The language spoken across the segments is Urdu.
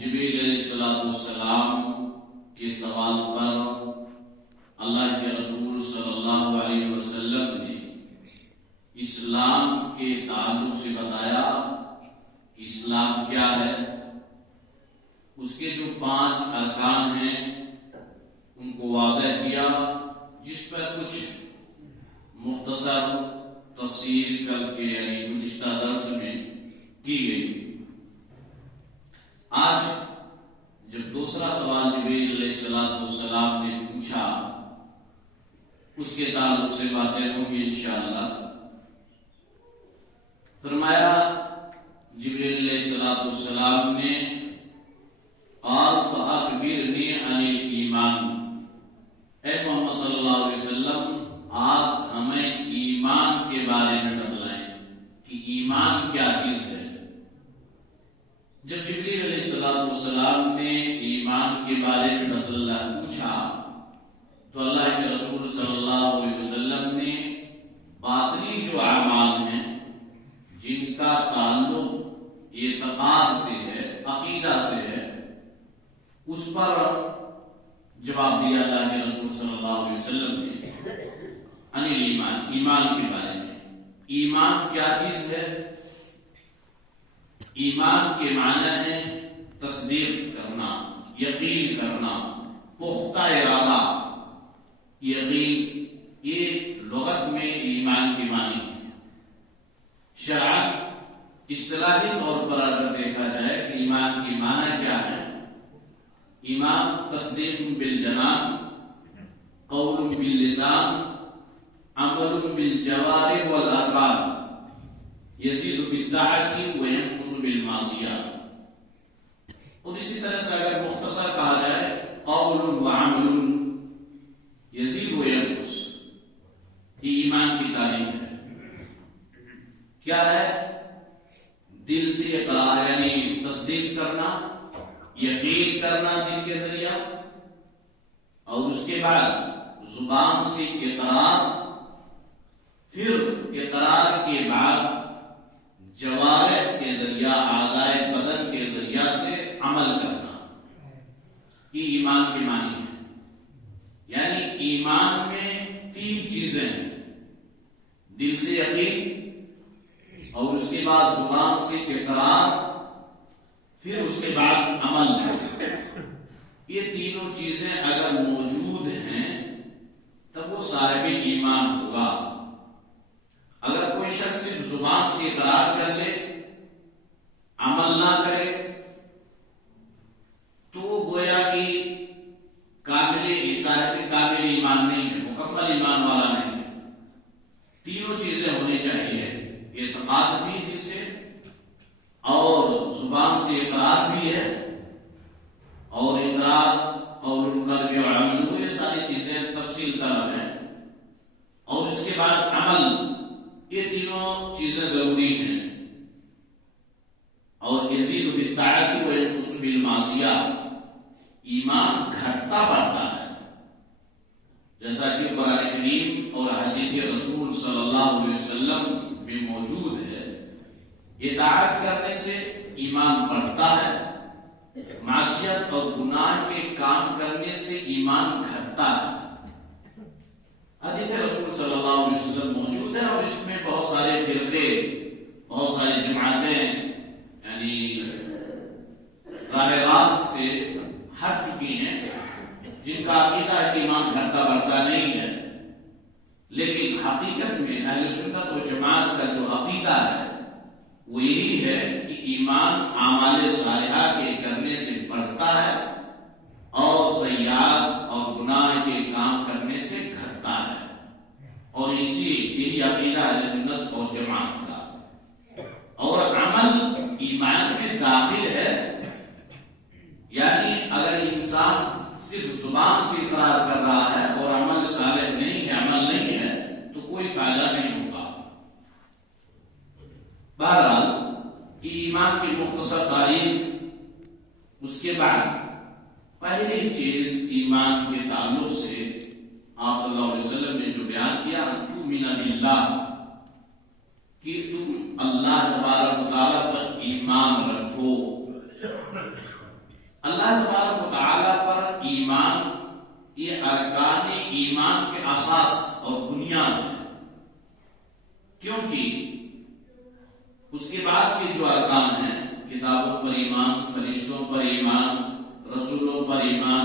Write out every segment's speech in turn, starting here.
جبریل علیہ السلام کے سوال پر اللہ کے رسول صلی اللہ علیہ وسلم نے اسلام کے تعلق سے بتایا کہ اسلام کیا ہے، اس کے جو 5 ارکان ہیں ان کو واضح کیا، جس پر کچھ مختصر تفسیر کل کے یعنی گزشتہ درس میں کی گئی۔ آج جب دوسرا سوال جبریل علیہ السلام نے پوچھا اس کے تعلق سے باتیں ہوں گی انشاءاللہ۔ فرمایا جبریل علیہ السلام نے قال فاخبرنی عن الایمان، اے محمد صلی اللہ علیہ وسلم آپ ہمیں ایمان کے بارے میں بتلائیں کہ ایمان کیا چیز ہے۔ جب جبریل علیہ السلام نے ایمان کے بارے میں پوچھا تو اللہ کے رسول صلی اللہ علیہ وسلم نے باطنی جو اعمال ہیں جن کا تعلق اعتقاد سے ہے، عقیدہ سے ہے، اس پر جواب دیا اللہ کے رسول صلی اللہ علیہ وسلم نے عن الایمان، ایمان کے بارے میں۔ ایمان کیا چیز ہے؟ ایمان کے معنی ہے تصدیق کرنا، یقین کرنا، پختہ ارادہ۔ یقین یہ لغت میں ایمان کے معنی ہے۔ شرعاً اصطلاحی طور پر اگر دیکھا جائے کہ ایمان کی معنی کیا ہے، ایمان تصدیق بالجنان، قول باللسان، عمل بالجوارح والارکان، یزید بالطاعۃ وینقص بالمعصیہ۔ اور اسی طرح سے اگر مختصر کہا جائے قول وعمل یزید وینقص، یہ ایمان کی تعریف ہے۔ کیا ہے؟ دل سے اقرار یعنی تصدیق کرنا، یقین کرنا دل کے ذریعہ، اور اس کے بعد زبان سے اقرار، پھر اقرار کے بعد جوارح کے ذریعہ، اعضاء بدن کے ذریعہ سے عمل کرنا، یہ ایمان کے معنی ہے۔ یعنی ایمان میں 3 چیزیں ہیں، دل سے یقین، اور اس کے بعد زبان سے اقرار، پھر اس کے بعد عمل۔ یہ تینوں چیزیں اگر موجود ہیں تب وہ صاحب ایمان ہوگا۔ اگر کوئی شخص صرف زبان سے اقرار کر لے، عمل نہ کرے، تو گویا کہ کامل ایمان نہیں ہے، مکمل ایمان والا نہیں ہے۔ تینوں چیزیں ہونی چاہیے، اعتقاد بھی دل سے، اور زبان سے اقرار بھی ہے، اور اقرار قول القلب و عمل، یہ ساری چیزیں تفصیل طلب ہیں، اور اس کے بعد عمل، یہ تینوں چیزیں ضروری ہیں۔ اور یزید بالطاعۃ وینقص بالمعصیہ، ایمان گھٹتا بڑھتا ہے، جیسا کہ قرآن کریم اور حدیث رسول صلی اللہ علیہ وسلم میں موجود ہے۔ اطاعت کرنے سے ایمان بڑھتا ہے، معصیت اور گناہ کے کام کرنے سے ایمان گھٹتا ہے۔ حدیث رسول صلی اللہ علیہ وسلم موجود ہے، اور اس میں بہت سارے فرقے، بہت ساری جماعتیں یعنی راہ راست سے ہٹ چکی ہیں، جن کا عقیدہ ہے کہ ایمان گھٹتا بڑھتا نہیں ہے۔ لیکن حقیقت میں اہل سنت و جماعت کا جو عقیدہ ہے وہ یہی ہے کہ ایمان اعمال صالحہ کے کرنے سے بڑھتا ہے، اور سیئات اور گناہ کے کام کرنے سے گھٹتا ہے، اور یہی عقیدہ اہل سنت اور جماعت کا۔ اور عمل ایمان میں داخل ہے، یعنی اگر انسان صرف زبان سے اقرار کر رہا ہے اور عمل صالح نہیں ہے، عمل نہیں ہے، تو کوئی فائدہ نہیں ہوگا۔ بہرحال ایمان کی مختصر تعریف، اس کے بعد پہلی چیز ایمان کے تعلق سے آپ صلی اللہ علیہ وسلم نے جو بیان کیا، تؤمن باللہ، کہ تم اللہ تبارک و تعالیٰ پر ایمان رکھو۔ اللہ تبارک و تعالی پر ایمان یہ ارکان ایمان کے اساس اور بنیاد ہے، کیونکہ اس کے بعد کے جو ارکان ہیں، کتابوں پر ایمان، فرشتوں پر ایمان، رسولوں پر ایمان،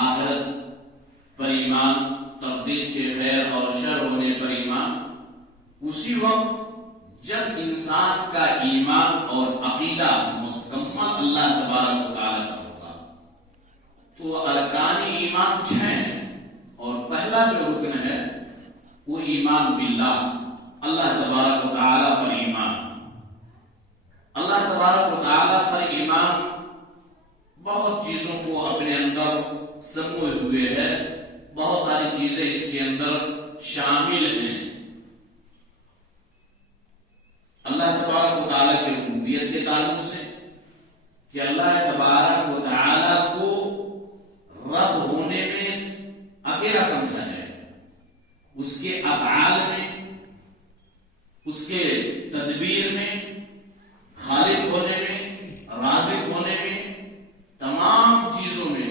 آخرت پر ایمان، تقدیر کے خیر اور شر ہونے پر ایمان، اسی وقت جب انسان کا ایمان اور عقیدہ مکمل اللہ تبارک و تعالیٰ کا ہوگا تو ارکان ایمان 6 ہیں، اور پہلا جو رکن ہے وہ ایمان باللہ، اللہ تبارک و تعالیٰ پر ایمان۔ اللہ تبارک و تعالیٰ پر ایمان بہت چیزوں کو اپنے اندر سموئے ہوئے ہے، بہت ساری چیزیں اس کے اندر شامل ہیں۔ اللہ تبارک و تعالیٰ کے ربوبیت کے تعلق سے کہ اللہ تبارک و تعالیٰ کو رب ہونے میں اکیلا سمجھا جائے، اس کے افعال میں، اس کے تدبیر میں، خالق ہونے میں، رازق ہونے میں، تمام چیزوں میں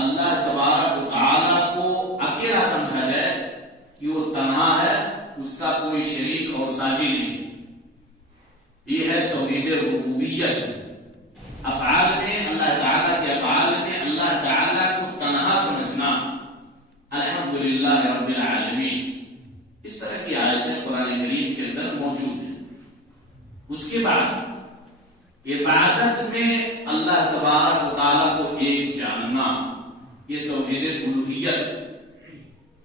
اللہ تبارک و تعالیٰ کو اکیلا سمجھا جائے کہ وہ تنہا ہے، اس کا کوئی شریک اور ساجی نہیں۔ یہ ہے توحید ربوبیت۔ افعال میں اللہ تعالیٰ کے افعال میں اللہ تعالیٰ کو تنہا سمجھنا، الحمدللہ رب العالمین، اس طرح کی آیتیں قرآن کریم کے اندر موجود ہیں۔ اس کے بعد عبادت میں اللہ تبارک و تعالیٰ کو ایک جاننا، یہ توحید الوہیت،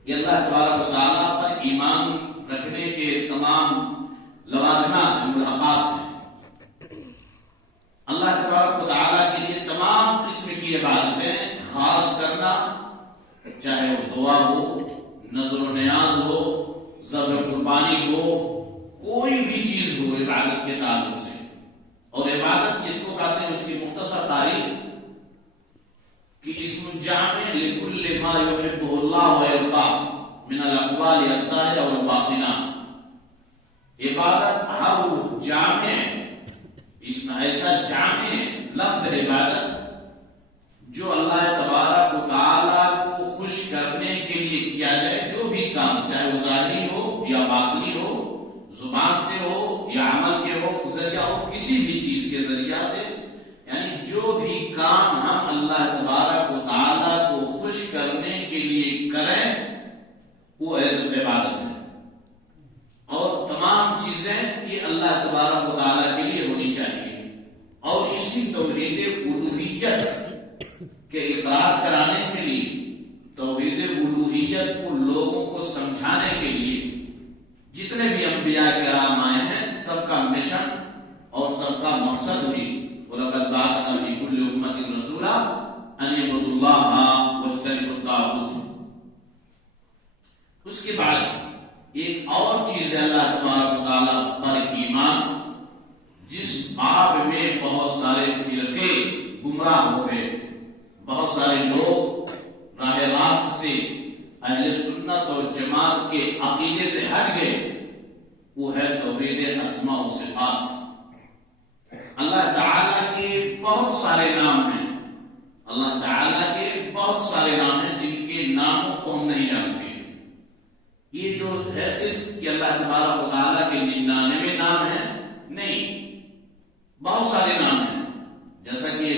یہ اللہ تبارک و تعالیٰ پر ایمان رکھنے کے تمام لوازمات ملحقات ہیں۔ اللہ تبارک و تعالیٰ کے لیے تمام قسم کی عبادتیں خاص کرنا، چاہے وہ دعا ہو، نظر و نیاز ہو، ذبح قربانی ہو، کوئی بھی چیز ہو عبادت کے تعلق سے۔ اور عبادت جس کو کہتے ہیں اس کی مختصر تعریف کہ اسم جامع لکل ما یحبہ اللہ ویرضاہ من الاقوال الظاہرہ والباطنہ۔ عبادت ہر وہ جامع، اس میں ایسا جامع لفظ ہے عبادت جو اللہ تبارک و تعالیٰ کو خوش کرنے کے لیے کیا جائے، جو بھی کام، چاہے وہ ظاہری ہو یا باطنی ہو، زبان سے ہو یا عمل کے ہو، ذریعہ ہو، کسی بھی چیز کے ذریعہ سے، یعنی جو بھی کام ہم اللہ تبارک و تعالیٰ کو خوش کرنے کے لیے کریں وہ عبادت ہے۔ اور تمام چیزیں یہ اللہ تبارک و تعالیٰ کے لیے ہونی چاہیے۔ اور اسی توحید الوہیت کے اقرار کرانے کے لیے، توحید الوہیت کو لوگوں کو سمجھانے کے لیے جتنے بھی انبیاء کرام آئے ہیں، سب کا مشن اور سب کا مقصد ہوئی وَلَقَدْ بَعَثْنَا فِي كُلِّ أُمَّةٍ رَسُولًا أَنِ اعْبُدُوا اللَّهَ وَاجْتَنِبُوا الطَّاغُوتَ۔ اس کے بعد ایک اور چیز ہے اللہ تبارک و تعالیٰ پر ایمان، جس باب میں بہت سارے فرقے گمراہ ہو گئے، بہت سارے لوگ راہ راست سے، اہل سنت اور جماعت کے عقیدے سے ہٹ گئے، وہ ہے توحید اسماء و صفات۔ اللہ تعالیٰ کے بہت سارے نام ہیں، اللہ تعالیٰ کے بہت سارے نام ہیں جن کے ناموں کو ہم نہیں جانتے۔ یہ جو ہے صرف کہ اللہ تبارک و تعالیٰ کے 99 نام ہیں، نہیں، بہت سارے نام ہیں۔ جیسا کہ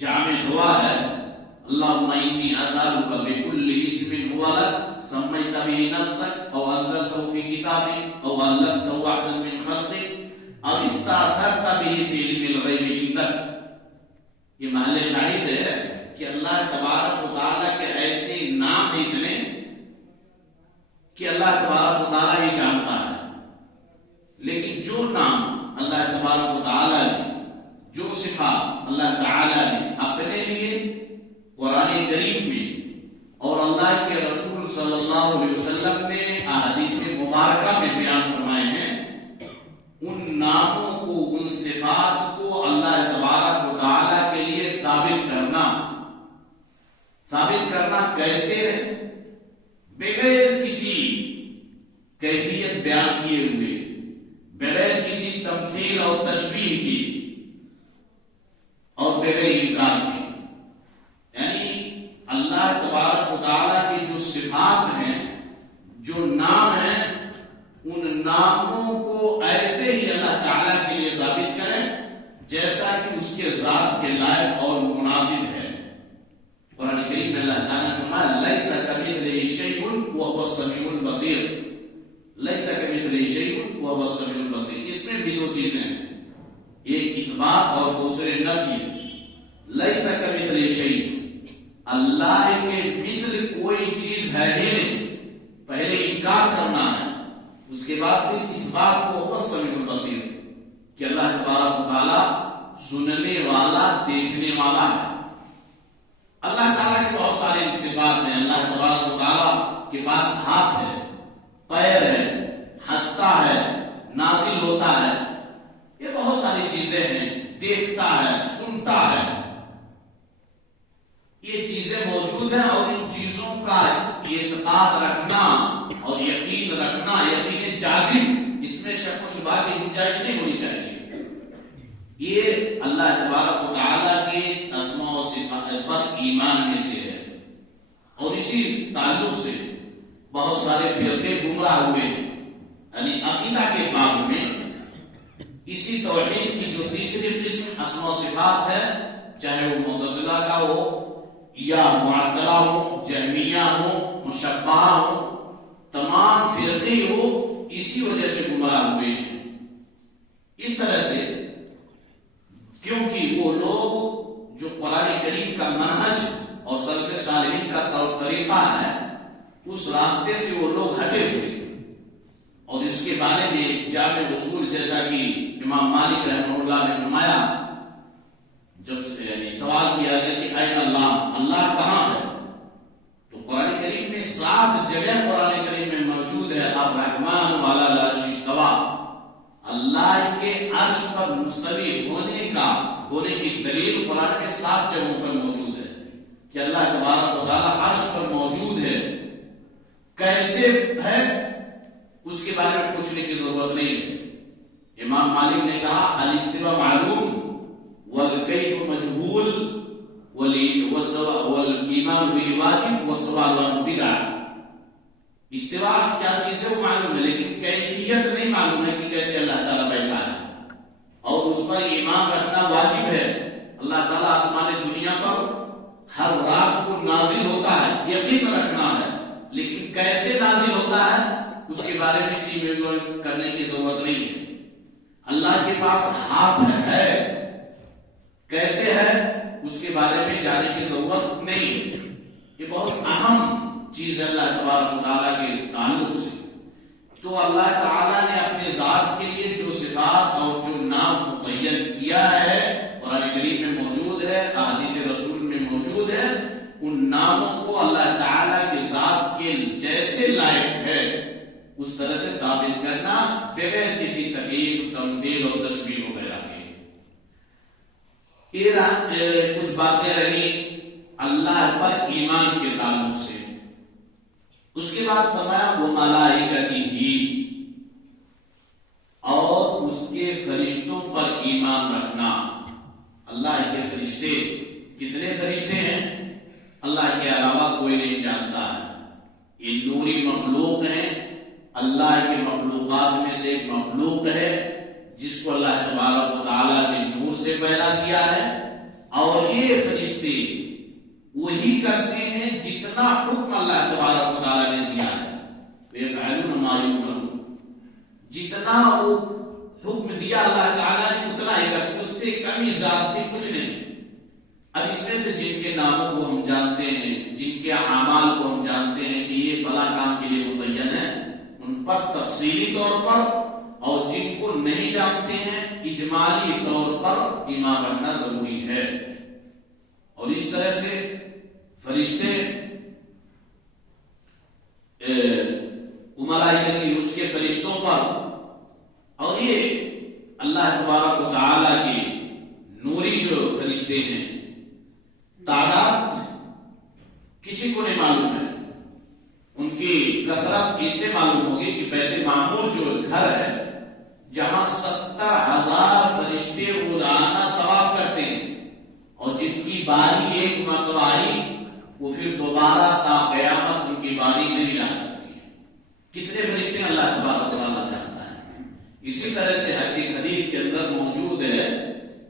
جامع دعا ہے، اللہم انی اسألک بکل اسم هو لک سمیت به نفسک او انزلتہ فی کتابک او علمتہ احدا من خلقک او استأثرت به فی علم الغیب عندک۔ یہ محل شاہد ہے کہ اللہ تبارک و تعالیٰ کے ایسے نام ہیں اتنے کہ اللہ تبارک و تعالیٰ ہی جانتا ہے، لیکن جو نام اللہ تبارک و تعالیٰ نے، جو صفات اللہ تعالیٰ نے اپنے لیے قرآن کریم میں اور اللہ کے رسول صلی اللہ علیہ وسلم نے احادیث مبارکہ میں بیان فرمائے ہیں، ان ناموں کو، ان صفات کو اللہ تبارک و تعالیٰ کے لیے ثابت کرنا کیسے ہے؟ بغیر کسی کیفیت بیان کیے ہوئے، بغیر کسی تمثیل اور تشبیہ کی، اور بغیر انکار کے، وهو السميع البصير. اس میں بھی دو چیزیں ہیں، ایک اثبات اور دوسرے نفی. لیس کمثلہ شیء، اللہ کے مثل کوئی چیز ہے ہی نہیں. پہلے انکار کرنا ہے، اس کے بعد پھر اثبات کو هو السميع البصير کہ اللہ تبارک و تعالی سننے والا، دیکھنے والا ہے. اللہ تعالیٰ کے بہت سارے صفات ہیں. اللہ تبارک و تعالیٰ کے پاس ہاتھ ہے، پیر ہے، ہنستا ہے، نازل ہوتا ہے، یہ بہت ساری چیزیں ہیں. دیکھتا ہے، سنتا ہے، یہ چیزیں موجود ہیں. اور ان چیزوں کا اعتقاد رکھنا اور یقین رکھنا، یقین جازم، اس میں شک و شبہ کی گنجائش نہیں ہونی چاہیے. یہ اللہ تبارک و تعالیٰ کے اسماء و صفات پر ایمان میں سے ہے. اور اسی تعلق سے بہت سارے فرقے گمراہ ہوئے ہیں. یعنی عقیدہ کے باب میں اسی توحید کی جو تیسری قسم اسماء و صفات ہے، چاہے وہ معتزلہ کا ہو یا معطلہ ہو، جہمیہ ہو، مشبہہ ہو، تمام فرقے ہو، اسی وجہ سے گمراہ ہوئے ہیں. اس طرح سے کیونکہ وہ لوگ جو قرآن کریم کا منہج اور سلف صالحین کا طریقہ ہے، اس راستے سے وہ لوگ ہٹے ہوئے. اور اس کے بارے میں جامع اصول جیسا کہ امام مالک رحمہ اللہ نے فرمایا، جب سوال کیا گیا کہ این اللہ، اللہ کہاں ہے، تو قرآن کریم میں 7 جگہ قرآن کریم میں موجود ہے الرحمن علی العرش استوی. اللہ کے عرش پر مستوی ہونے کی دلیل قرآن میں 7 جگہوں پر موجود ہے کہ اللہ تبارک و تعالی عرش پر موجود ہے. کیسے ہے اس کے بارے میں پوچھنے کی ضرورت نہیں ہے. امام مالک نے کہا الاستواء معلوم والکیف مجہول والایمان به واجب والسؤال عنه بدعہ. استواء کیا چیز ہے وہ معلوم ہے، لیکن کیفیت نہیں معلوم ہے کہ کیسے اللہ تعالیٰ بیٹھا ہے. اور اس پر ایمان رکھنا واجب ہے. اللہ تعالیٰ آسمان دنیا پر ہر رات کو نازل ہوتا ہے، یقین رکھنا ہے، لیکن کیسے نازل ہوتا ہے اس کے بارے میں چیزیں کرنے کی ضرورت نہیں ہے. اللہ کے پاس ہاتھ ہے، کیسے ہے اس کے بارے میں جاننے کی ضرورت نہیں ہے. یہ بہت اہم چیز ہے اللہ تبارک و تعالیٰ کے تعلق سے. تو اللہ تعالیٰ نے اپنے ذات کے لیے جو صفات اور جو نام متعین کیا ہے قرآن کریم میں موجود ہے، احادیث رسول میں موجود ہے، ان ناموں کو اللہ تعالیٰ کے ذات کے جیسے لائق ہے اس طرح سے ثابت کرنا بغیر کسی تکلیف، تمثیل اور تشبیہ وغیرہ کے. یہ کچھ باتیں رہی اللہ پر ایمان کے تعلق سے. اس کے بعد فرمایا وہ ملائکتی ہی، اور اس کے فرشتوں پر ایمان رکھنا. اللہ کے فرشتے، کتنے فرشتے ہیں اللہ کے علاوہ کوئی نہیں جانتا ہے. یہ نوری مخلوق ہیں، اللہ کے مخلوقات میں سے ایک مخلوق ہے جس کو اللہ تبارک و تعالیٰ نے نور سے پیدا کیا ہے. اور یہ فرشتے وہی کرتے ہیں جتنا حکم اللہ تبارک و تعالیٰ نے دیا ہے. وَيَفْعَلُونَ مَا يُؤْمَرُونَ، جتنا وہ حکم دیا اللہ تعالیٰ نے اتنا ہی کرتے، اس سے کمی زیادتی کچھ نہیں. اب اس میں سے جن کے ناموں کو ہم جانتے ہیں، جن کے اعمال کو ہم جانتے ہیں کہ یہ فلاں کام کے لیے متعین ہے، ان پر تفصیلی طور پر، اور جن کو نہیں جانتے ہیں اجمالی طور پر ایمان رکھنا ضروری ہے. اور اس طرح سے فرشتے ملائکہ اس کے فرشتوں پر، اور یہ اللہ تبارک و تعالیٰ کی نوری جو فرشتے ہیں، تعداد کسی کو نہیں معلوم ہے. ان کی کثرت اس سے معلوم ہوگی کہ بیت معمور جو گھر ہے جہاں 70,000 فرشتے روزانہ طواف کرتے ہیں، اور جن کی باری ایک مرتبہ آئی وہ پھر دوبارہ تا قیامت ان کی باری نہیں آ سکتی ہے. کتنے فرشتے اللہ تبارک و تعالیٰ جانتا ہے. اسی طرح سے حدیث کے اندر موجود ہے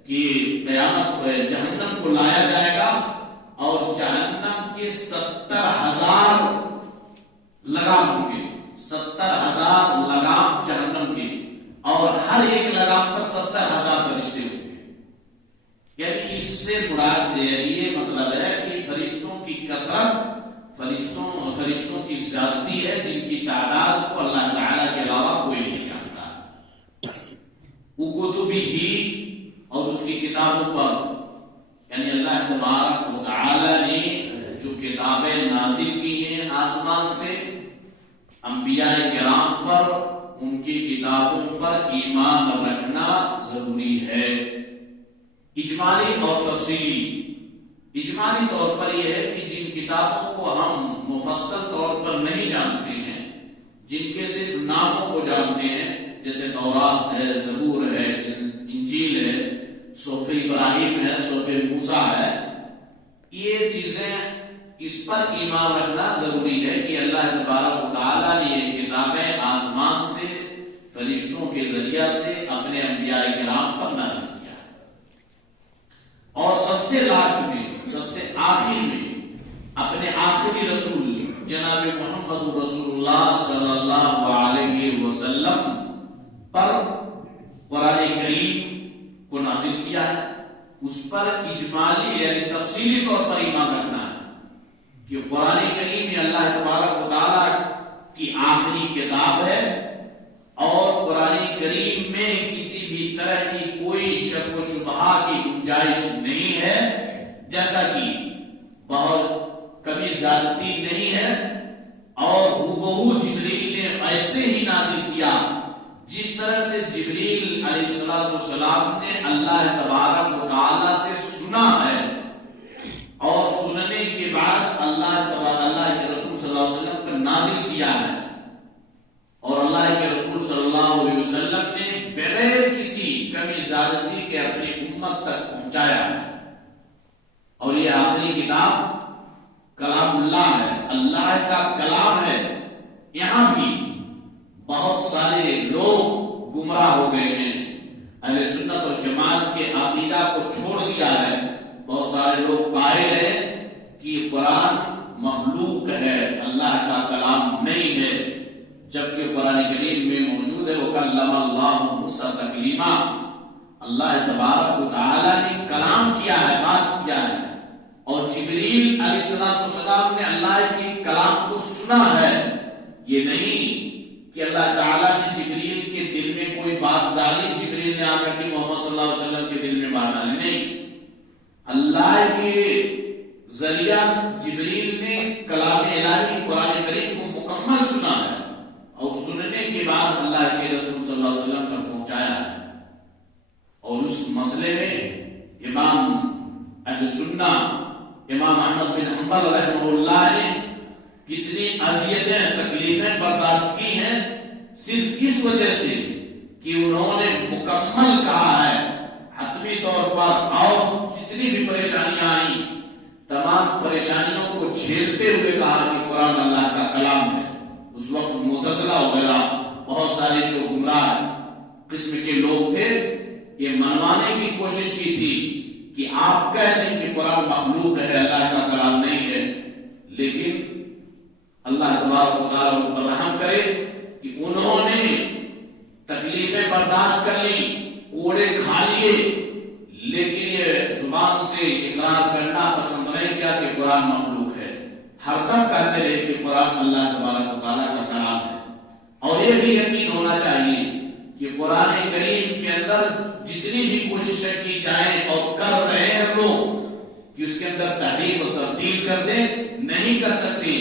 کہ قیامت کو جہنم کو لایا جائے گا، اور جہنم کے 70,000 لگام ہوں گے. 70,000 لگام جہنم کے، سے مراد یہ مطلب ہے کہ فرشتوں کی کثرت، فرشتوں کی زیادتی ہے جن کی تعداد کو اللہ تعالیٰ کے علاوہ کوئی نہیں جانتا۔ کتبی ہی، اور اس کی کتابوں پر، یعنی اللہ تبارک و تعالیٰ نے جو کتابیں نازل کی ہیں آسمان سے انبیاء کرام پر، ان کی کتابوں پر ایمان رکھنا ضروری ہے، اجمالی اور تفصیلی۔ اجمالی طور پر یہ ہے کہ جن کتابوں کو ہم مفصل طور پر نہیں جانتے ہیں، جن کے صرف ناموں کو جانتے ہیں، جیسے تورات ہے، زبور ہے، انجیل ہے، صحف ابراہیم ہے، صحف موسیٰ ہے، یہ چیزیں اس پر ایمان رکھنا ضروری ہے کہ اللہ تبارک و تعالیٰ نے یہ کتابیں آسمان سے فرشتوں کے ذریعہ سے اپنے انبیاء کرام پر نازل کیا، اور سب سے لاسٹ میں، سب سے آخر میں اپنے آخری رسول جناب محمد رسول اللہ صلی اللہ علیہ وسلم پر قرآن کریم کو نازل کیا ہے۔ اس پر اجمالی یعنی تفصیلی طور پر ایمان رکھنا ہے کہ قرآن کریم یہ اللہ تبارک و تعالیٰ کی آخری کتاب ہے، اور قرآن کریم میں کسی بھی طرح کی کوئی شک و شبہ کی گنجائش نہیں ہے، جیسا کہ بہت کبھی زیادتی نہیں ہے، اور ہو جبریل نے ایسے ہی نازل کیا جس طرح سے جبریل علیہ السلام نے اللہ تبارک و تعالیٰ سے سنا ہے، اور سننے کے بعد اللہ کے رسول صلی اللہ علیہ وسلم پر نازل کیا ہے، اور اللہ کے رسول صلی اللہ علیہ وسلم نے بغیر کسی کمی زیادتی کے اپنی امت تک پہنچایا ہے، اور یہ آخری کتاب کلام اللہ ہے، اللہ کا کلام ہے۔ یہاں بھی بہت سارے لوگ گمراہ ہو گئے ہیں، اہل سنت و جماعت کے عقیدہ کو چھوڑ دیا ہے، بہت سارے لوگ قائل ہیں کہ قرآن مخلوق ہے، اللہ کا کلام نہیں ہے، جبکہ قرآن کریم میں موجود ہے وَكَلَّمَ اللَّهُ مُوسَىٰ تَكْلِيمًا، اللہ تبارک و تعالیٰ نے کلام کیا ہے، بات کیا ہے، اور جبریل علیہ السلام نے اللہ کے کلام کو سنا ہے۔ یہ نہیں کہ اللہ تعالیٰ نے جبریل کے دل میں کوئی بات ڈالی، جبریل نے آ کر کے محمد صلی اللہ علیہ وسلم کے دل میں بات ڈالی، نہیں، اللہ کے ذریعہ جبریل نے کلام الہی قرآن کریم کو مکمل سنا ہے، اور سننے کے بعد اللہ کے رسول صلی اللہ علیہ وسلم تک پہنچایا ہے۔ اور اس مسئلے میں امام اہل سنہ امام احمد بن حنبل رحمہ اللہ نے کتنی اذیتیں تکلیفیں برداشت کی ہیں، صرف اس وجہ سے کہ انہوں نے مکمل کہا ہے، حتمی طور پر، اور جتنی بھی پریشانیاں آئیں تمام پریشانیوں کو جھیلتے ہوئے کہا کہ قرآن اللہ کا کلام ہے۔ اس وقت معتزلہ وغیرہ بہت سارے جو گمراہ قسم کے لوگ تھے، یہ منوانے کی کوشش کی تھی کہ آپ کہہ دیں کہ قرآن مخلوق ہے، اللہ کا کلام نہیں ہے، لیکن اللہ تبارک و تعالیٰ ان پر رحم کرے کہ انہوں نے تکلیفیں برداشت کر لی، کوڑے کھا لیے، لیکن یہ زبان سے اقرار کرنا پسند نہیں کیا کہ قرآن مخلوق ہے، ہر دم کہتے رہے کہ قرآن اللہ تبارک و تعالیٰ کا کلام ہے۔ اور یہ بھی یقین ہونا چاہیے کہ قرآن کریم کے اندر جتنی بھی کوششیں کی جائیں اور کر رہے ہیں لوگ کہ اس کے اندر تحریف و تبدیل کر دیں، نہیں کر سکتے،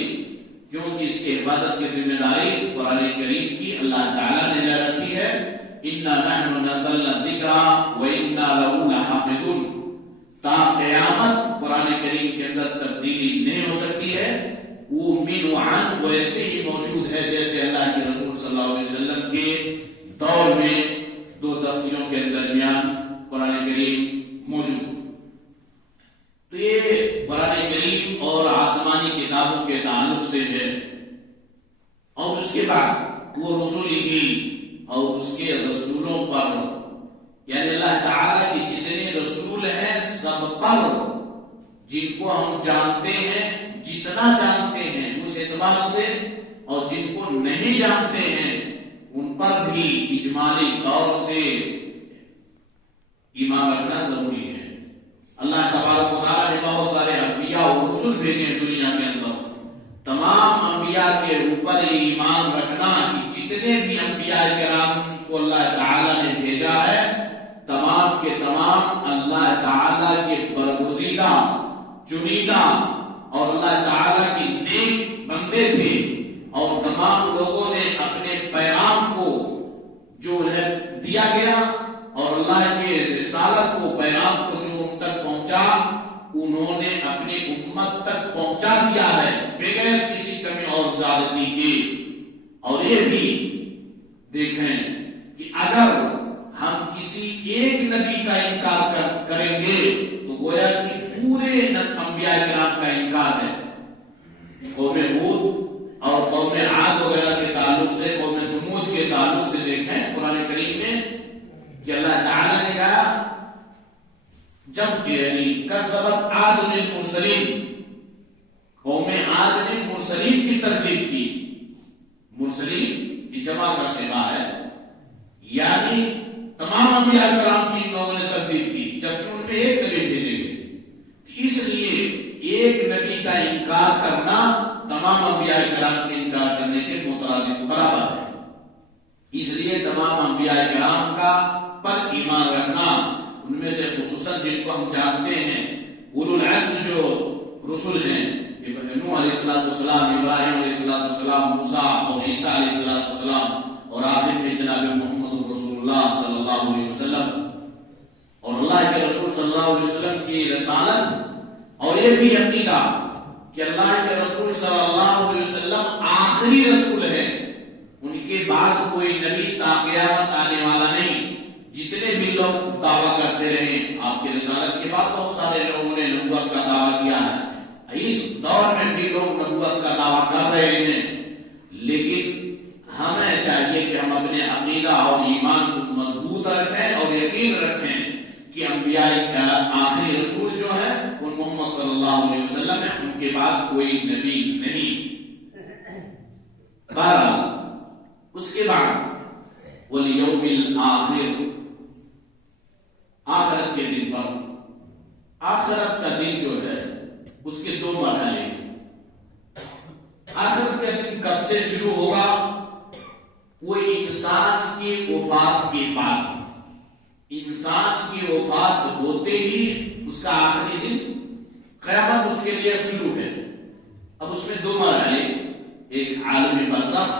کیونکہ اس کی حفاظت کی ذمہ داری قرآن کریم کی اللہ تعالیٰ نے لے رکھی ہے۔ اِنَّا نَحْنُ نَزَّلْنَا الذِّكْرَ وَإِنَّا لَهُ لَحَافِظُونَ، تا قیامت قرآن کریم کے اندر تبدیلی نہیں ہو سکتی ہے، وہ من وعن ویسے ہی موجود ہے جیسے اللہ کے رسول صلی اللہ علیہ وسلم کے دور میں دو تفسیروں کے درمیان قرآن کریم موجود۔ تو یہ قرآن کریم اور آسمانی کتابوں کے تعلق سے ہے، اور اس کے بعد وہ رسول ہی اور اس کے رسولوں پر، یعنی اللہ تعالیٰ کے جتنے رسول ہیں سب پر، جن کو ہم جانتے ہیں، جتنا جانتے ہیں اس اعتبار سے، اور جن کو نہیں جانتے ہیں ان پر بھی اجمالی طور سے ایمان رکھنا ضروری ہے۔ اللہ تبارک و تعالیٰ نے بہت سارے انبیاء اور رسول بھیجے ہیں دنیا کے اندر. تمام انبیاء کے اوپر یہ ایمان رکھنا کہ جتنے بھی انبیاء کرام کو اللہ تعالیٰ نے بھیجا ہے تمام کے تمام اللہ تعالیٰ کے برگزیدہ چنیدہ اور اللہ تعالیٰ کی نیک بندے تھے، اور تمام لوگوں نے اپنے پیغام کو جو انہیں دیا گیا اور اللہ کے رسالت کو پیغام کو جو ان تک پہنچا انہوں نے اپنی امت تک پہنچا دیا ہے بغیر کسی کمی اور زیادتی کے. اور یہ بھی دیکھیں کہ اگر ہم کسی ایک نبی کا انکار کریں گے تو گویا کہ پورے انبیاء کرام کا انکار ہے. قوم ہود اور قوم عاد وغیرہ کے تعلق سے، قوم ثمود کے تعلق سے دیکھیں قرآن کریم میں کہ اللہ تعالی نے کہا جب یعنی کذبت عاد المرسلین، قوم عاد نے مرسلین کی تکذیب کی. مرسلین کی جمع کا صیغہ ہے، یعنی تمام انبیاء کرام کی قوم نے تکذیب کی جبکہ ان پہ ایک نبی بھیجے گئے. اس لیے ایک نبی کا انکار کرنا تمام انبیاء کرام کے انکار کرنے کے مترادف برابر ہے. اس لیے تمام انبیاء کرام کا پر ایمان رکھنا، ان میں سے خصوصاً جن کو ہم جانتے ہیں اولو العزم جو رسول ہیں، نوح علیہ السلام، ابراہیم علیہ السلام، موسیٰ اور عیسیٰ علیہ السلام، اور آخر میں جناب محمد رسول اللہ صلی اللہ علیہ وسلم اور اللہ کے رسول صلی اللہ علیہ وسلم کی رسالت. اور یہ بھی عقیدہ کہ اللہ کے رسول صلی اللہ علیہ وسلم آخری رسول ہیں، ان کے بعد کوئی نبی تا قیامت آنے والا نہیں. جتنے بھی لوگ دعویٰ کرتے رہے آپ کی رسالت کے بعد بہت سارے لوگوں نے نبوت کا دعویٰ کیا ہے، اس دور میں بھی لوگ نبوت کا دعویٰ کر رہے ہیں، لیکن ہمیں چاہیے کہ ہم اپنے عقیدہ اور ایمان کو مضبوط رکھیں اور یقین رکھیں کہ انبیاء کا آخری رسول جو ہے وہ محمد صلی اللہ علیہ وسلم ہے، ان کے بعد کوئی نبی نہیں. بہرحال اس کے بعد والیوم الآخر، آخرت کے دن پر، آخرت کا دن جو ہے اس کے دو مرحلے ہیں. آخرت کا دن کب سے شروع ہوگا؟ وہ انسان کی وفات کے بعد. انسان کی وفات ہوتے ہی اس کا آخری دن قیامت اس کے لیے شروع ہے. اب اس میں دو مرحلے، ایک عالم برزخ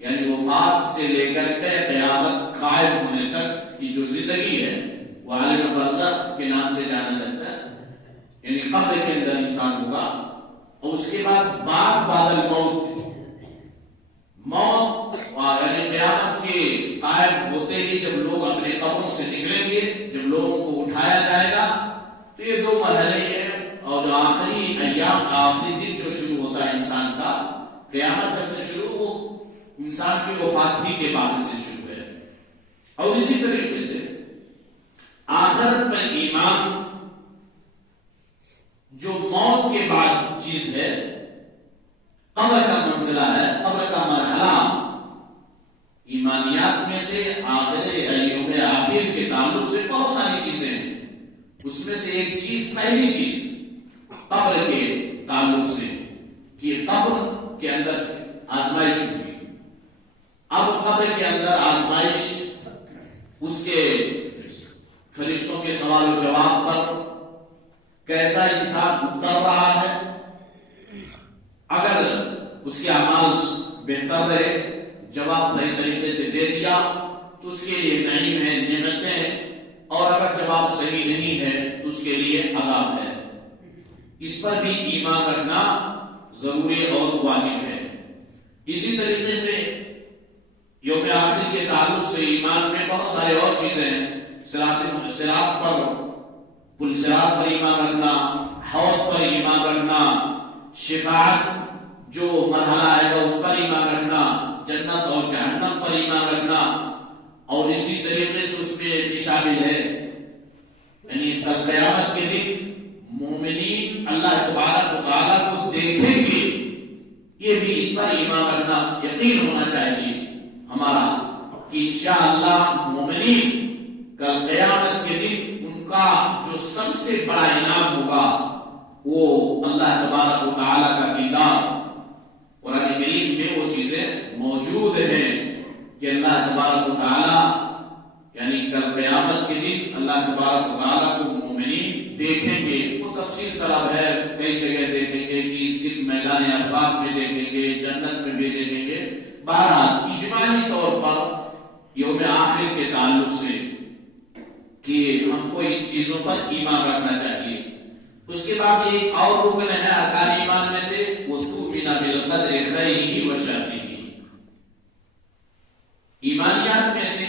یعنی وفات سے لے کر کے قیامت قائم ہونے تک کی جو زندگی ہے وہ عالم برزخ کے نام سے جانا جاتا ہے، یعنی قبر کے اندر انسان ہوگا. اور اس کے بعد بعد الموت، موت یعنی قیامت کے قائم ہوتے ہی جب لوگ اپنے قبروں سے نکلیں گے، جب لوگوں کو اٹھایا جائے گا، تو یہ دو مرحلے ہیں. اور جو آخری ایام، آخری دن جو شروع ہوتا ہے انسان کا، قیامت جب سے شروع ہو انسان کی وفات ہی کے بعد سے شروع ہے. اور اسی طریقے سے آخرت میں ایمان جو موت کے بعد چیز ہے، قبر کا منزلہ ہے، قبر کا مرحلہ. ایمانیات میں سے یوم آخر کے تعلق سے بہت ساری چیزیں ہیں، اس میں سے ایک چیز، پہلی چیز قبر کے تعلق سے کہ قبر کے اندر آزمائش ہوگی. اب قبر کے اندر آزمائش اس کے فرشتوں کے سوال و جواب پر کیسا انسان اتر رہا ہے. اگر اس کے اعمال بہتر رہے، جواب صحیح طریقے سے دے دیا تو اس کے لیے نعیم ہے، نعمتیں ہیں، اور اگر جواب صحیح نہیں ہے تو اس کے لیے عذاب ہے. اس پر بھی ایمان رکھنا ضروری اور واجب ہے. اسی طریقے سے یوم آخر کے تعلق سے ایمان میں بہت سارے اور چیزیں ہیں. صراط پر، پل صراط پر ایمان رکھنا، حوض پر ایمان رکھنا، شفاعت جو مرحلہ آئے گا اس پر ایمان رکھنا، جنت اور جہنم پر ایمان رکھنا. اور اسی طریقے سے اس میں بھی شامل ہے یعنی قیامت کے دن مومنین اللہ تبارک و تعالیٰ کو دیکھیں گے، یہ بھی اس پر ایمان رکھنا، یقین ہونا چاہیے ہمارا کہ انشاءاللہ مومنین کل قیامت کے دن ان کا جو سب سے بڑا انعام ہوگا وہ اللہ تبارک و تعالیٰ کا دیدار۔ قرآن کریم میں وہ چیزیں موجود ہیں کہ اللہ تبارک و تعالیٰ یعنی کل قیامت کے دن اللہ تبارک و تعالیٰ کو مومنین دیکھیں گے۔ وہ تفصیل طلب ہے، کئی جگہ دیکھیں گے کہ صرف میدان عرصات میں دیکھیں گے، جنت میں بھی دیکھیں گے۔ بہرحال اجمالی طور پر یوم آخر کے تعلق سے کہ ہم کو ان چیزوں پر ایمان رکھنا چاہیے۔ اس کے بعد ایک اور رکن ہے ارکان ایمان میں سے، وہ تؤمن بالقدر خیرہ و شرہ۔ ایمانیات میں سے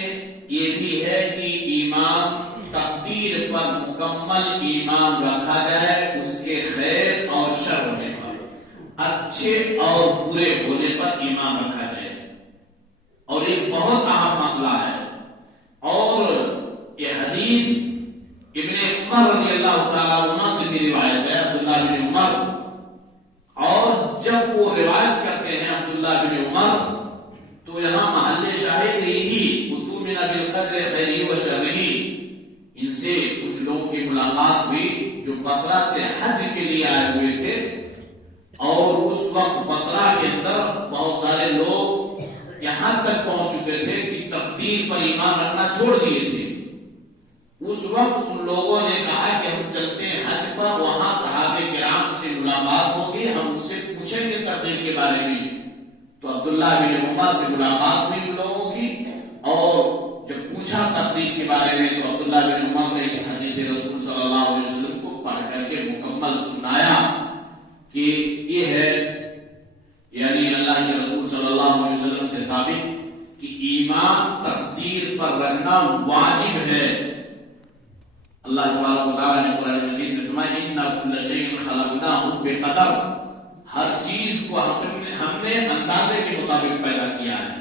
یہ بھی ہے کہ ایمان تقدیر پر مکمل ایمان رکھا جائے، اس کے خیر اور شر ہونے پر، اچھے اور برے ہونے پر ایمان رکھا جائے۔ اور ایک بہت اہم مسئلہ ہے، اور یہ حدیث ابن عمر رضی اللہ تعالیٰ عنہ سے بھی روایت ہے، عبداللہ بن عمر، اور جب وہ روایت کرتے ہیں عبداللہ بن عمر تو یہاں محل شاہد یہی تؤمن بالقدر خیرہ و شرہ۔ ان سے کچھ لوگوں کی ملاقات ہوئی جو بصرہ سے حج کے لیے آئے ہوئے تھے، اور اس وقت بصرہ کے اندر بہت سارے لوگ یہاں تک پہنچ چکے تھے کہ تقدیر پر ایمان رکھنا چھوڑ دیے تھے۔ اس وقت ان لوگوں نے کہا کہ ہم چلتے ہیں حج پر، وہاں صحابہ کرام سے ملاقات ہوگی، ہم ان سے پوچھیں گے تقدیر کے بارے میں۔ تو عبداللہ بن عمر سے ملاقات ہوئی ان لوگوں کی، اور جب پوچھا تقدیر کے بارے میں تو عبداللہ بن عمر نے اس حدیث رسول صلی اللہ علیہ وسلم کو پڑھ کر کے مکمل سنایا کہ یہ ہے، یعنی اللہ کے رسول صلی اللہ علیہ وسلم سے ثابت کہ ایمان تقدیر پر رکھنا واجب ہے۔ اللہ تبارک و تعالیٰ نے قرآن مجید میں فرمایا اِنَّا كُلَّ شَيْءٍ خَلَقْنَاهُ بِقَدَرٍ، ہر چیز کو ہم نے اندازے کے مطابق پیدا کیا ہے۔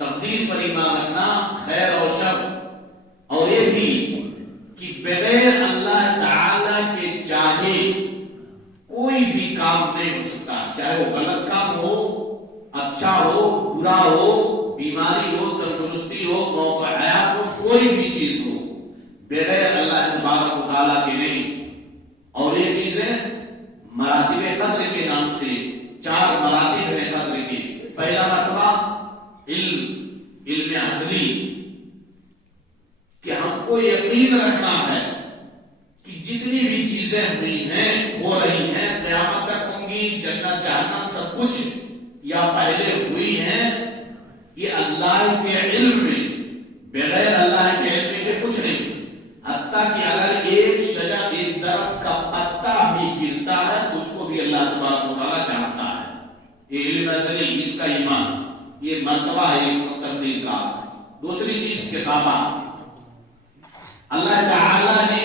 تقدیر پر ایمان رکھنا خیر اور شر، اور یہ بھی کہ بغیر اللہ تعالی کے چاہے کوئی بھی کام نہیں ہو سکتا، چاہے وہ غلط کام ہو، اچھا ہو، برا ہو، بیماری ہو، تندرستی ہو، موت حیات ہو، کوئی بھی چیز ہو، بغیر اللہ تبارک و تعالیٰ کے نہیں۔ اور یہ چیزیں مراتب قدر کے نام سے 4 مراتب ہیں قدر کے۔ پہلا مرتبہ علم اصلی، کہ ہم کو یقین رکھنا ہے کہ جتنی بھی چیزیں ہوئی ہیں، ہو رہی ہیں، قیامت تک ہوں گی، جنت جہنم سب کچھ یا پہلے ہوئی ہیں، یہ اللہ کے علم میں، بغیر اللہ کے علم کے کچھ نہیں۔ حتیٰ کہ اگر ایک شجر، ایک درخت کا پتا بھی گرتا ہے تو اس کو بھی اللہ تبارک و تعالیٰ جانتا ہے۔ یہ علم اصلی، اس کا ایمان، یہ مرتبہ ہے تقدیر کا۔ دوسری چیز کتابہ، اللہ تعالیٰ نے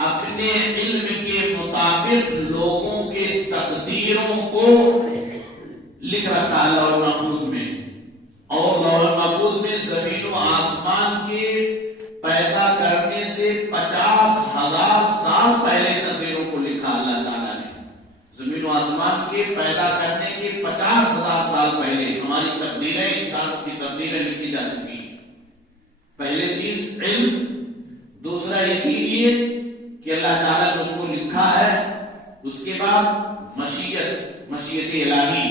اپنے علم کے مطابق لوگوں کے تقدیروں کو لکھ رکھا ہے لوح محفوظ میں، اور لوح محفوظ میں زمین و آسمان کے پیدا کرنے سے 50,000 سال پہلے تقدیروں کو لکھا اللہ تعالیٰ نے۔ زمین و آسمان کے پیدا کرنے کے 50,000 سال پہلے ہماری تقدیریں، انسانوں کی تقدیریں لکھی جا چکی ہیں۔ پہلے چیز علم، دوسرا یہ کہ اللہ تعالیٰ نے اس کو لکھا ہے، اس کے بعد مشیت الہی،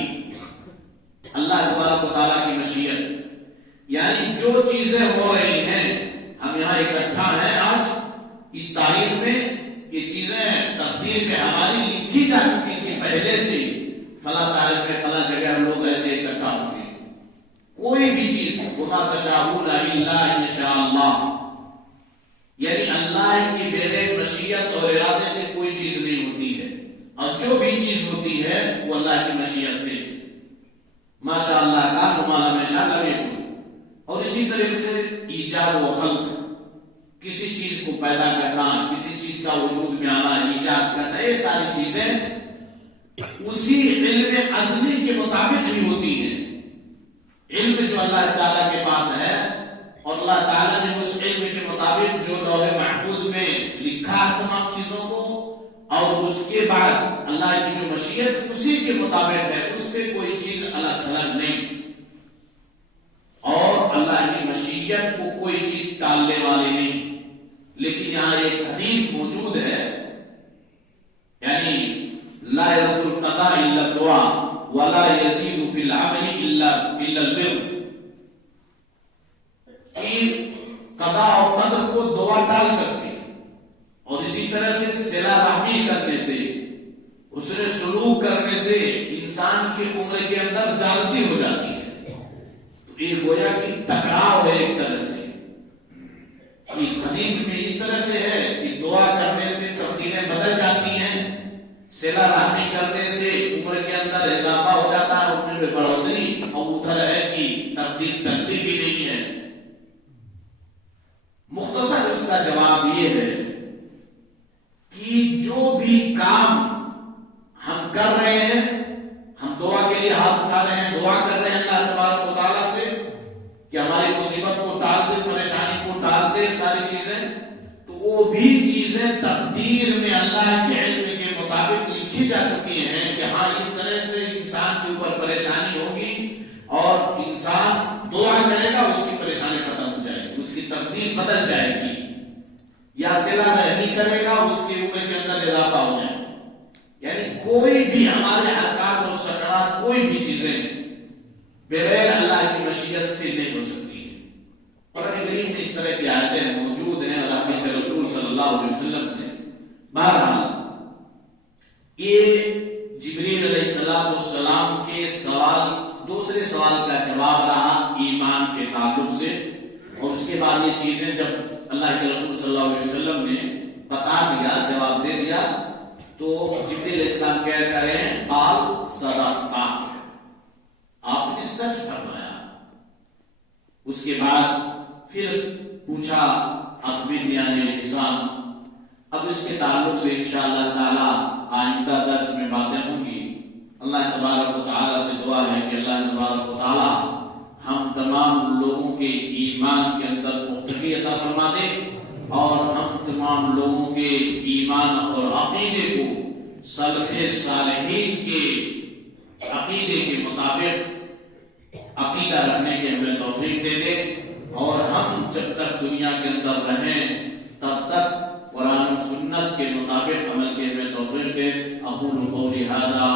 اللہ تبارک و تعالیٰ کی مشیت، یعنی جو چیزیں ہو رہی ہیں، ہم یہاں اکٹھا ہیں آج اس تاریخ میں، یہ چیزیں تقدیر میں ہماری لکھی جا چکی تھی پہلے سے، فلاں تاریخ میں فلاں جگہ لوگ ایسے اکٹھا ہوں گے۔ کوئی بھی چیز وما تشاءون الا ان شاء اللہ، یعنی اللہ کی بغیر مشیت اور ارادے سے کوئی چیز نہیں ہوتی ہے، اور جو بھی چیز ہوتی ہے وہ اللہ کی مشیت سے۔ ماشاء اللہ کا مالا میں شاء اللہ۔ اور اسی طریقے سے ایجاد و خلق، کسی چیز کو پیدا کرنا، کسی چیز کا وجود میں آنا، ایجاد کرنا، یہ ساری چیزیں اسی علم ازلی کے مطابق ہی ہوتی ہیں۔ علم جو اللہ تعالیٰ کے پاس ہے، اور اللہ تعالیٰ نے اس علم کے مطابق جو لوح محفوظ میں لکھا تمام چیزوں کو، اور اس کے بعد اللہ کی جو مشیت اسی کے مطابق ہے، اس سے کوئی چیز الگ تھلگ نہیں، اور اللہ کی مشیت کو کوئی چیز ٹالنے والی نہیں۔ لیکن یہاں ایک حدیث موجود ہے، یعنی لا يرد القضاء الا الدعاء ولا يزيد في العمل الا البر، کہ قضاء اور قدر کو دعا ٹال سکتی ہے، اور اسی طرح سے صلہ رحمی کرنے سے، حسن سلوک کرنے سے انسان کی عمر کے اندر زیادتی ہو جاتی ہے۔ تو یہ گویا کہ ٹکراؤ ہے ایک طرح سے، کہ حدیث میں اس طرح سے ہے کہ دعا کرنے سے تقدیریں بدل جاتی ہیں، صلہ رحمی کرنے سے عمر کے اندر اضافہ ہو جاتا ہے، عمر میں بڑھوتری، اور ادھر ہے کہ تبدیل بھی نہیں ہے۔ مختصر اس کا جواب یہ ہے کہ جو بھی کام ہم کر رہے ہیں، ہم دعا کے لیے ہاتھ اٹھا رہے ہیں، دعا کر رہے ہیں اللہ تبارک و تعالیٰ سے کہ ہماری مصیبت کو ٹال دے، پریشانی کو ٹال دے، ساری چیزیں، تو وہ بھی چیزیں تقدیر میں اللہ کے علم کے مطابق لکھی جا چکی ہیں کہ ہاں اس طرح سے انسان کے اوپر پریشانی ہوگی، اور انسان دعا کرے گا اس کی پریشانی ختم ہو جائے گی، اس کی تقدیر بدل جائے گی، یا صلہ رحمی کرے گا اس کی عمر کے اندر اضافہ ہو جائے گا۔ یعنی کوئی بھی ہمارے حرکات اور سکنات، کوئی بھی چیزیں بغیر اللہ کی مشیت سے نہیں ہو سکتی ہے۔ قرآن کریم میں اس طرح کی آیتیں موجود ہیں، اور آپ کے رسول صلی اللہ علیہ وسلم نے بہرحال یہ جبریل علیہ السلام کے سوال، دوسرے سوال کا جواب رہا ایمان کے تعلق سے، اور اس کے بعد یہ چیزیں جب اللہ کے رسول صلی اللہ علیہ وسلم نے بتا دیا، جواب دے دیا، تو جبریل علیہ السلام کہہ کریں قال صدقتا، آپ نے سچ فرمایا۔ اس کے بعد پھر پوچھا اخبرنی عن الحساب۔ اب اس کے تعلق سے انشاءاللہ تعالی آئندہ درس میں باتیں ہوں گی۔ اللہ تبارک و تعالی سے دعا ہے کہ اللہ تبارک و تعالی ہم تمام لوگوں کے ایمان کے اندر پختگی عطا فرما دے، اور ہم تمام لوگوں کے ایمان اور عقیدے کو سلف صالحین کے عقیدے کے مطابق عقیدہ رکھنے کے ہمیں توفیق دے دے، اور ہم جب تک دنیا کے اندر رہیں تب تک قرآن و سنت کے مطابق عمل کے ہمیں توفیق دے۔ اقول قولی ھذا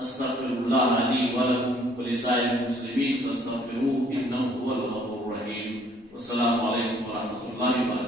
استغفر اللہ لی ولکم ولسائر المسلمین فاستغفروہ انہ هو الغفور الرحیم۔ والسلام علیکم ورحمۃ اللہ وبرکاتہ۔